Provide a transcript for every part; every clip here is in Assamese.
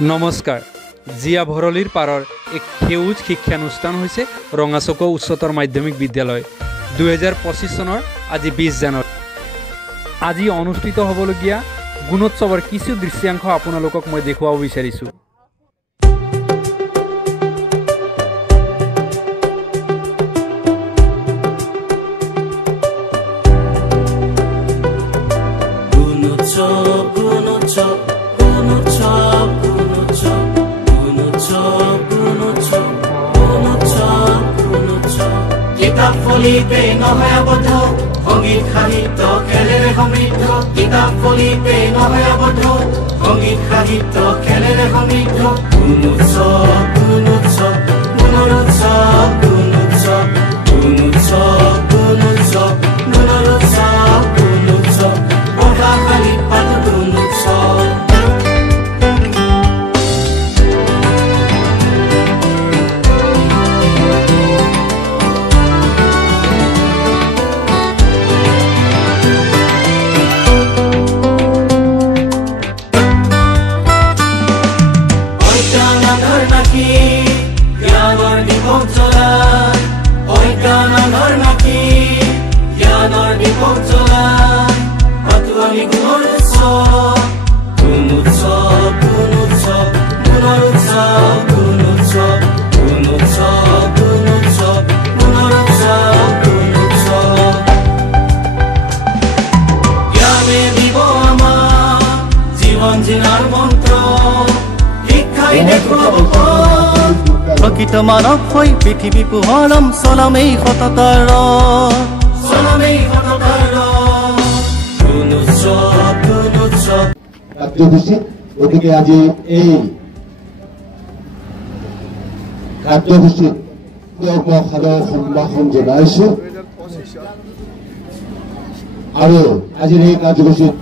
নমস্কাৰ। জিয়া ভৰলীৰ পাৰৰ এক সেউজ শিক্ষানুষ্ঠান হৈছে ৰঙাচকো উচ্চতৰ মাধ্যমিক বিদ্যালয়। 2025 চনৰ আজি 20 জানুৱাৰী। আজি অনুষ্ঠিত হ'বলগীয়া গুণোৎসৱৰ কিছু দৃশ্যাংশ আপোনালোকক মই দেখুৱাব বিচাৰিছোঁ। কিতাপ ফলিতে নহয় আবদ্ধ, সংগীত সাহিত্য খেলেৰে সমৃদ্ধ। কিতাপ ফলিতে নহয় আবদ্ধ, সংগীত সাহিত্য খেলেৰে সমৃদ্ধ। গুণোৎসৱ গুণোৎসৱ গুণৰ উৎসৱ গুণোৎসৱ গুণোৎসৱ গুণোৎসৱ গুণৰ উৎসৱ গুণোৎসৱ পঢ়াশালী পাঠ গুণোৎসৱ। প্ৰকৃত মানৱ হৈ পৃথিৱী পোহৰম চলামেই সততাৰ কাৰ্যসূচীত। গতিকে আজি এই কাৰ্যসূচীত মই সাদৰ সম্ভাষণ জনাইছো আৰু আজিৰ এই কাৰ্যসূচীত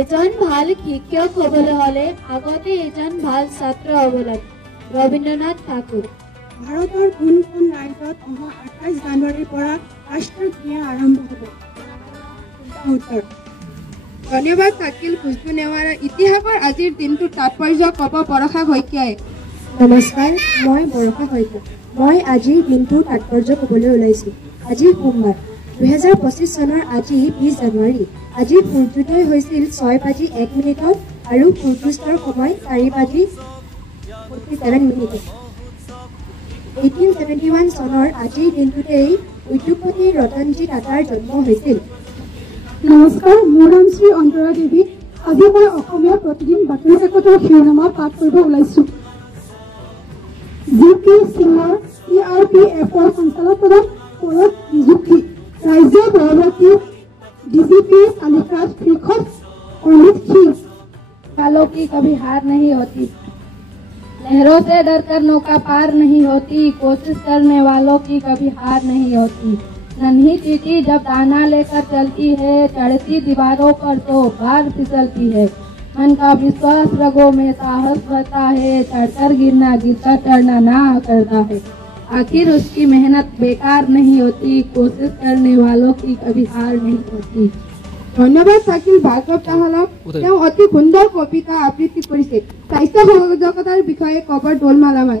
এজন ভাল শিক্ষক হবলৈ হলে আগতে এজন ভাল ছাত্ৰ হ'ব লাগে। ৰবীন্দ্ৰনাথ ঠাকুৰ। ভাৰতৰ কোনখন ৰাজ্যত অহা 28 জানুৱাৰীৰ পৰা ৰাষ্ট্ৰীয় ক্ৰীড়া আৰম্ভ হ'ব? উত্তৰ। ধন্যবাদ থাকিল খুশবু নেৱাৰে। ইতিহাসৰ আজিৰ দিনটোৰ তাৎপৰ্য ক'ব বৰষা শইকীয়াই। নমস্কাৰ, মই বৰষা শইকীয়া। মই আজিৰ দিনটোৰ তাৎপৰ্য ক'বলৈ ওলাইছোঁ। আজি সোমবাৰ 2025 চনৰ আজি 20 জানুৱাৰী। আজি সূৰ্যোদয় হৈছিল 6:01 আৰু সূৰ্যাস্তৰ সময় 4:47। 1871 চনৰ আজিৰ দিনটোতেই উদ্যোগপতি ৰতনজী টাটাৰ জন্ম হৈছিল। নমস্কাৰ, মোৰ নাম শ্ৰী অন্তৰা দেৱী। আজি মই অসমীয়া প্ৰতিদিন বাতৰি কাকতৰ শিৰোনামা পাঠ কৰিব ওলাইছোঁ। জি পি সিঙৰ CRPFৰ সঞ্চালক প্ৰধান পদত নিযুক্তি। ৰাজ্য পৰৱৰ্তী DGP तालिकात शीर्षक अमित सिंह। वालों की कभी हार नहीं होती, लहरों से डरकर नौका पार नहीं होती, कोशिश करने वालों की कभी हार नहीं होती। नन्ही चींटी जब दाना लेकर चलती है, चढ़ती दीवारों पर तो बार फिसलती है। मन का विश्वास रगों में साहस बढ़ता है, चढ़कर गिरना गिरकर चढ़ना ना करता है। आखिर उसकी मेहनत बेकार नहीं होती, कोशिश करने वालों की कभी हार नहीं होती। ধন্যবাদ থাকিল ভাৰ্গৱ তাহালক। তেওঁ অতি সুন্দৰ কবিতা আবৃত্তি কৰিছে। স্বাস্থ্য সজাগতাৰ বিষয়ে ক'ব দোলমা লামাই।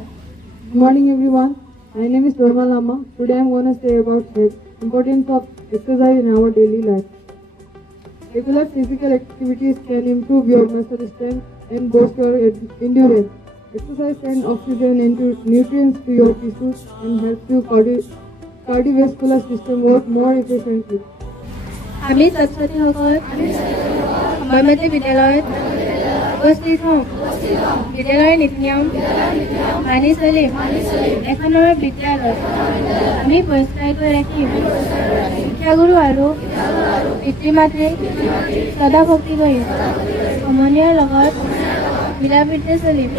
Good morning everyone. My name is Dorma Lama. Today I am going to say about health, importance of exercise in our daily life. Regular physical activities can improve your muscle strength and boost your endurance. Exercise sends oxygen into nutrients to your tissues and helps your cardiovascular system work more efficiently. আমি ছাত্ৰছাত্ৰীসকল সময়মতে বিদ্যালয়ত উপস্থিত হওঁ। বিদ্যালয়ৰ নীতি নিয়ম মানি চলিম। এখনৰ বিদ্যালয় আমি পৰিষ্কাৰকৈ ৰাখিম। শিক্ষাগুৰু আৰু পিতৃ মাতৃক শ্ৰদ্ধা ভক্তি কৰিম। সমনীয়াৰ লগত মিলা প্ৰীতিৰে চলিম।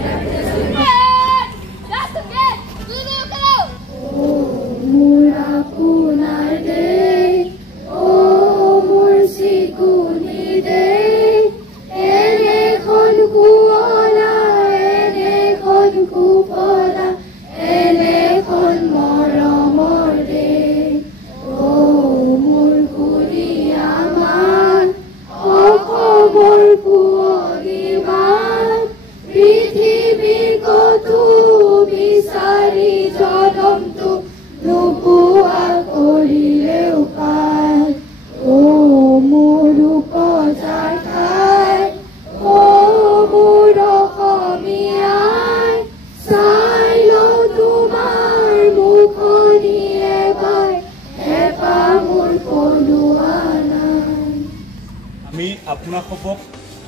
আপোনাসবক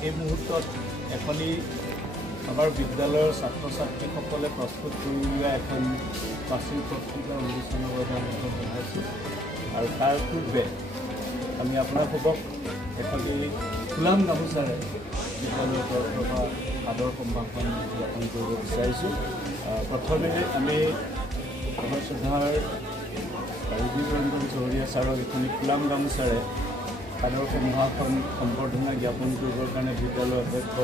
এই মুহূৰ্তত এখনি আমাৰ বিদ্যালয়ৰ ছাত্ৰ ছাত্ৰীসকলে প্ৰস্তুত কৰি উলিওৱা এখন প্ৰাচীন পত্ৰিকাৰ অনুষ্ঠানৰ বাবে অনুৰোধ জনাইছোঁ। আৰু তাৰ পূৰ্বে আমি আপোনাসবক এখনি ফুলাম গামোচাৰে বিদ্যালয়ৰ তৰফৰ পৰা আদৰ সম্ভাষণ জ্ঞাপন কৰিব বিচাৰিছোঁ। প্ৰথমে আমি আমাৰ শ্ৰদ্ধাৰ কাৰিবী ৰঞ্জন চৌধুৰীয়া ছাৰক এখনি ফুলাম গামোচাৰে আদৰ সম্ভাষণ সম্বৰ্ধনা জ্ঞাপন কৰিবৰ কাৰণে বিদ্যালয়ৰ অধ্যক্ষ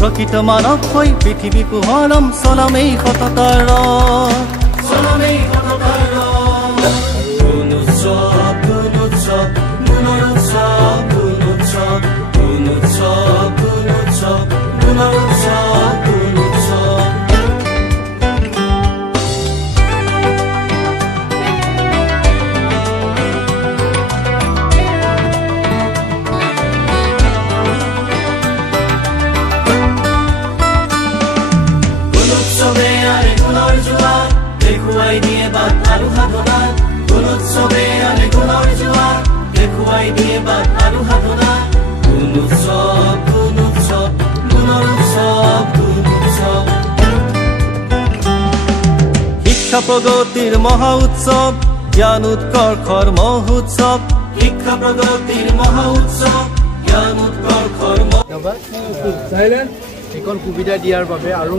প্ৰকৃত মানৱ হৈ পৃথিৱী পোহৰম চলামেই সততাৰ দেখুৱাই দিয়ে বাট আৰু সাধনা গুণোৎসৱে আনে গুণৰ জোৱাৰ দেখুৱাই দিয়ে বাট আৰু সাধনা গুণোৎসৱ গুণোৎসৱ গুণৰ উৎসৱ গুণোৎসৱ শিক্ষা প্ৰগতিৰ মহা উৎসৱ জ্ঞান উৎকৰ্ষৰ মহোৎসৱ শিক্ষা প্ৰগতিৰ মহা উৎসৱ জ্ঞান উৎকৰ্ষৰ এইখন সুবিধা দিয়াৰ বাবে আৰু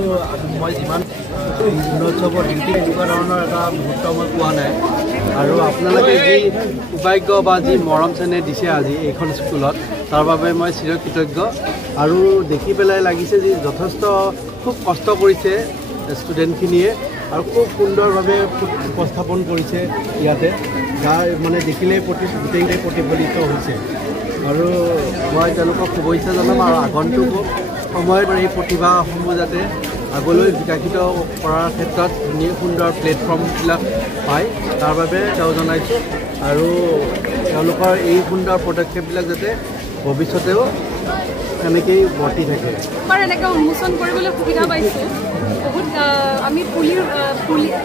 মই যিমান গুণোৎসৱৰ ডিউটি এনেকুৱা ধৰণৰ এটা মুহূৰ্ত মই পোৱা নাই আৰু আপোনালোকে যি সৌভাগ্য বা যি মৰম চেনেহ দিছে আজি এইখন স্কুলত তাৰ বাবে মই চিৰকৃতজ্ঞ আৰু দেখি পেলাই লাগিছে যে যথেষ্ট খুব কষ্ট কৰিছে ষ্টুডেণ্টখিনিয়ে আৰু খুব সুন্দৰভাৱে উপস্থাপন কৰিছে ইয়াতে যাৰ মানে দেখিলেই গোটেইকেইটাই প্ৰতিফলিত হৈছে আৰু মই তেওঁলোকক শুভেচ্ছা জনাম আৰু আগন্তুক সময়ত এই প্ৰতিভাসমূহ যাতে আগলৈ বিকশিত কৰাৰ ক্ষেত্ৰত সুন্দৰ প্লেটফৰ্মবিলাক পায় তাৰ বাবে তেওঁ জনাইছোঁ আৰু তেওঁলোকৰ এই সুন্দৰ পদক্ষেপবিলাক যাতে ভৱিষ্যতেও এনেকৈয়ে বৰ্তি থাকে। আমাৰ এনেকৈ উন্মোচন কৰিবলৈ সুবিধা পাইছোঁ বহুত আমি পুলি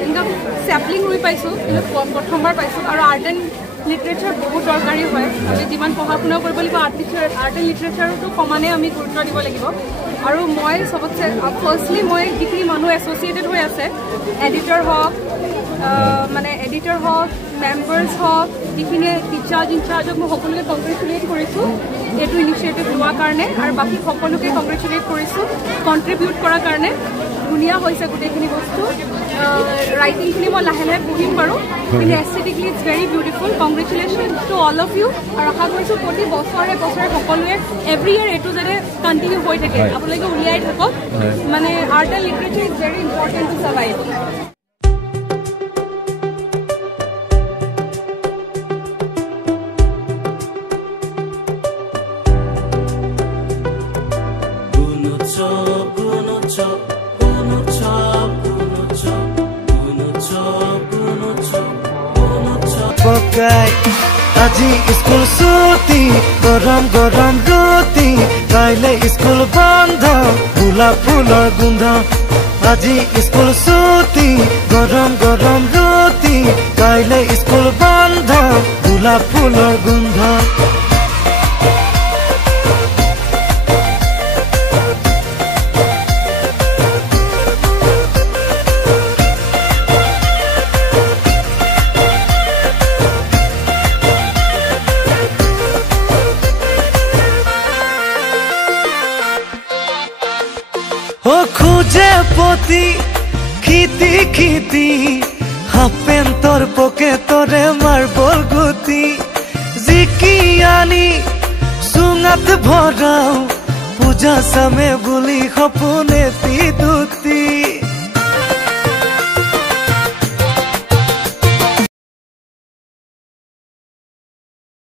এনেকুৱা চেপলিং ৰুই পাইছোঁ কিন্তু প্ৰথমবাৰ পাইছোঁ আৰু আৰ্ট এণ্ড লিটাৰেচাৰ বহুত দৰকাৰী হয় আমি যিমান পঢ়া শুনা কৰিব লাগিব আৰ্ট এণ্ড লিটাৰেচাৰটো সমানে আমি গুৰুত্ব দিব লাগিব আৰু মই চবতছে ফাৰ্ষ্টলি মই যিখিনি মানুহ এছ'চিয়েটেড হৈ আছে এডিটৰ হওক মেম্বাৰ্ছ হওক যিখিনি টিচাৰ্ছ ইনচাৰ্জক মই সকলোকে কংগ্ৰেচুলেট কৰিছোঁ এইটো ইনিচিয়েটিভ লোৱাৰ কাৰণে আৰু বাকী সকলোকে কংগ্ৰেচুলেট কৰিছোঁ কণ্ট্ৰিবিউট কৰাৰ কাৰণে ধুনীয়া হৈছে গোটেইখিনি বস্তু ৰাইটিংখিনি মই লাহে লাহে পঢ়িম বাৰু কিন্তু aesthetically it's very beautiful congratulation to all of you আৰু আশা কৰিছোঁ প্ৰতি বছৰে বছৰে সকলোৱে এভৰি ইয়েৰ এইটো যাতে কণ্টিনিউ হৈ থাকে আপোনালোকে উলিয়াই থাকক মানে art and literature is very important to survive আজি স্কুল ছুটি গৰম গৰম ৰুটি কাইলে স্কুল বন্ধ গোলাপ ফুলৰ গোন্ধ আজি স্কুল ছুটি গৰম গৰম ৰুটি কাইলে স্কুল বন্ধ গোলাপ ফুলৰ গোন্ধ খুঁজে পতি খিতি খিতি হাফ পেণ্টৰ পকেটৰে মাৰ্বল গুটি জিকি আনি চুঙাত ভৰাও পূজা চামে বুলি সপোন এটি দুটি